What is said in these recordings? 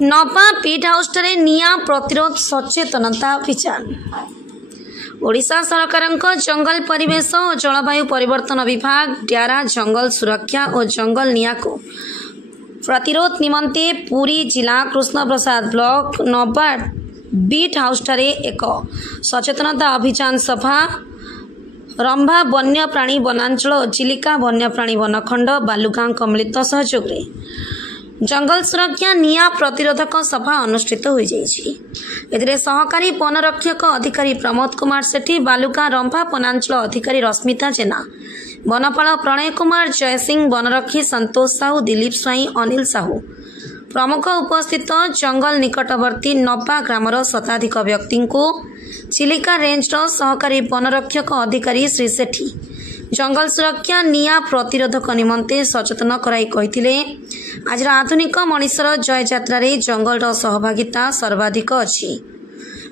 नवा पिट हाउस निया प्रतिरोध सचेतनता अभियान। ओडिशा सरकार जंगल परिवेश और जलवायु परिवर्तन विभाग द्वारा जंगल सुरक्षा और जंगल निया को प्रतिरोध निमंते पुरी जिला कृष्ण प्रसाद ब्लॉक नवा बीट हाउस एक सचेतनता अभियान सभा रंभा वन्यप्राणी वनांचल और चिलिका वन्यप्राणी वनखंड बालुगांव मिलित सहयोग जंगल सुरक्षा निया प्रतिरोधक सभा अनुष्ठित हो जाइए। सहकारी वनरक्षक अधिकारी प्रमोद कुमार सेठी, बालुका रंभा वनांचल अधिकारी रश्मिता जेना, वनपाल प्रणय कुमार, जयसिंह, वनरक्षी संतोष साहू, दिलीप स्वाई, अनिल साहू प्रमुख उपस्थित जंगल निकटवर्ती नवा ग्रामर शताधिक व्यक्ति को चिलिका रेंजर सहकारी वनरक्षक अधिकारी श्री सेठी जंगल सुरक्षा निया प्रतिरोधक निमंते सचेतन कराई कहिथिले आज आधुनिक मनीषर जय यात्रा रे जंगल सहभागिता सर्वाधिक अछि।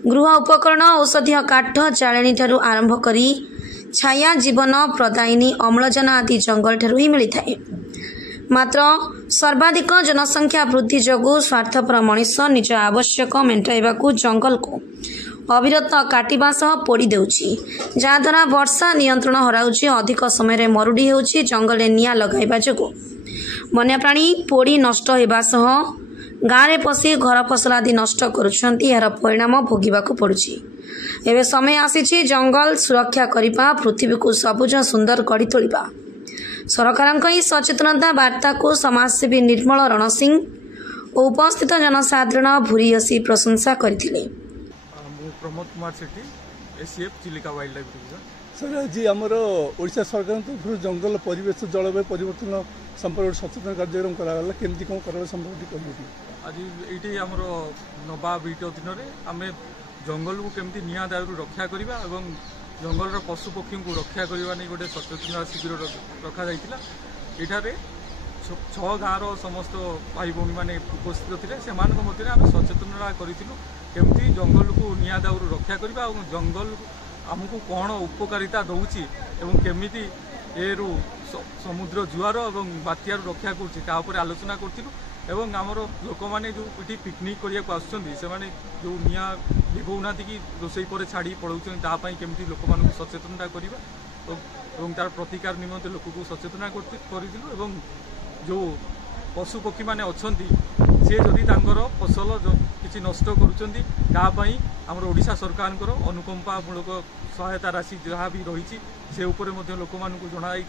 गृह उपकरण, औषधीय काठ, जाळेनी ठारू आरंभ करी छाया जीवन प्रदायिनी अम्लजान आदि जंगल ठारू ही मिली थाए। मात्र सर्वाधिक जनसंख्या वृद्धि जोगु स्वार्थपर मनीष निज आवश्यक मेंटाइबाकू जंगल को अविरत काटिबा सह पोड़ी देउछि, जहाद्वारा वर्षा नियंत्रण हराउछि, अधिक समय मरुड़ी होउछि, जंगल निया लगाइबा जोगु वन्यप्राणी पोड़ी नष्ट होगा सह गाँव में पशि घर फसल आदि नष्ट करुछंती। यार परिणाम भोगिबाकू पड़ुछि। एबे समय आसीछि जंगल सुरक्षा करिबा, पृथ्वी को सबुज सुंदर गढ़ी तोलिबा। सरकारक ई सचेतनता वार्ता को समाजसेवी निर्मल रणसिंह और उपस्थित जनसाधारण भूरी हसी प्रशंसा करथिले। Pramod Kumar Sethi, ACF Chilika wildlife division. Sir आज आमर ओडिशा सरकार तरफ जंगल परिवेश जलवायु परिवर्तन संपर्क सचेतन कार्यक्रम करागला, केमती कौन कर संभव आज ये आमर नवा बीट अधीन आम जंगल को केमती निया दायरू रक्षा करवा और जंगल पशु पक्षी को रक्षा करने नहीं गोटे सचेतनता शिविर रखा जाइतिला। एठारे 6 गाँव समस्त भाई भौणी मैंने उपस्थित थे, से आम सचेतनता करूँ केमती जंगल को निया दायरू रक्षा करवा और जंगल आमको कौन उपकारिता दौची एवं केमिति एरु समुद्र जुआर और बात्यार रक्षा कर आलोचना करूँ। एवं आमर लोक मैंने जो ये पिकनिक करने को आसुँच जो निया लिभौना कि रोसई पर छाड़ी पड़ाई केमती लोक मान सचेतनता करवा और तार प्रतिकार निमंते लोक को सचेतना करूँ। जो पशु पक्षी मैंने अच्छा सी जदि फसल किसी नष्ट करुँचापी आमर ओडिशा सरकार अनुकंपामूलक सहायता राशि जहाँ भी रही से उपर लोक मान जनाई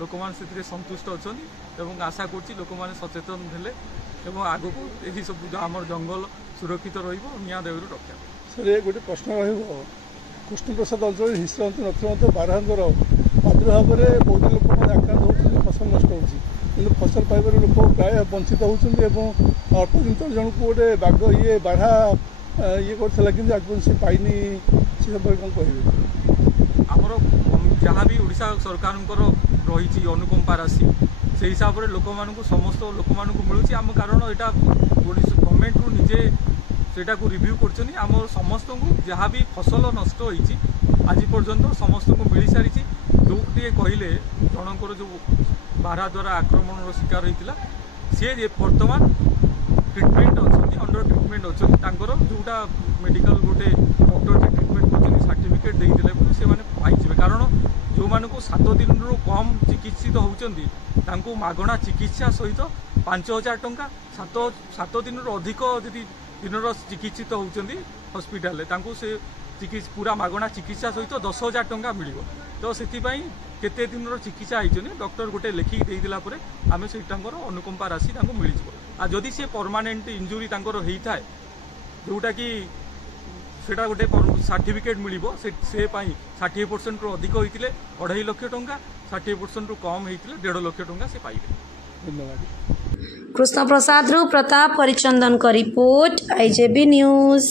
लोक मैंने संतुष्ट अच्छा और आशा करुँच लोक मैंने सचेतन हेले आग को यही सब आम जंगल सुरक्षित रिया दायरू रक्षा। सर ये गोटे प्रश्न कृष्ण प्रसाद अंचल हिस्सा नथ बारहांगर प्रादुर्भाव में बहुत लोक आक्रांत होती फसल नष्ट हो फसल पाइबार लोक प्राय वंचित होती अल्प दिन तक जन को गोटे बाघ ये बाढ़ा ये करता कि से पाइनी से सब कौन कहे आमर जहाँ भी ओडिशा सरकार रही अनुकंपा राशि से हिसाब से लोक मानू समस्त लोक मानू मिलूँ आम कारण यहाँ गवर्नमेंट रु निजे सेटा को रिव्यू कर आम समस्त को जहाँ भी फसल नष्ट होती आज पर्यंत समस्त को मिल सारी जो कहले जनकर जो बारहा द्वारा आक्रमण शिकार होता सी बर्तमान ट्रिटमेंट अच्छा अंडर ट्रिटमेंट अच्छा जोटा मेडिकल गोटे डॉक्टर ट्रिटमेंट कर सर्टिफिकेट देते से पाइबे। कारण जो मानक 7 दिन कम चिकित्सित होती मागणा चिकित्सा सहित 5,000 टंका 7 दिन अधिक यदि दिन चिकित्सित होती हस्पिटाल से पूरा मागणा चिकित्सा सहित 10,000 टंका मिल तो से केते दिन चिकित्सा होती डॉक्टर गोटे लेखिक देदेला आम से अनुकंपा राशि मिल आ जदि से परमानेंट इंजुरी होता है जोटा कि सेटा गोटे सर्टिफिकेट मिल से 60% रु अधिक होते 2.5 लाख टंका 60% रु कम होते 1.5 लाख टंका से पाइबे। धन्यवाद। कृष्ण प्रसाद प्रताप परिचंदन का रिपोर्ट, IJB न्यूज।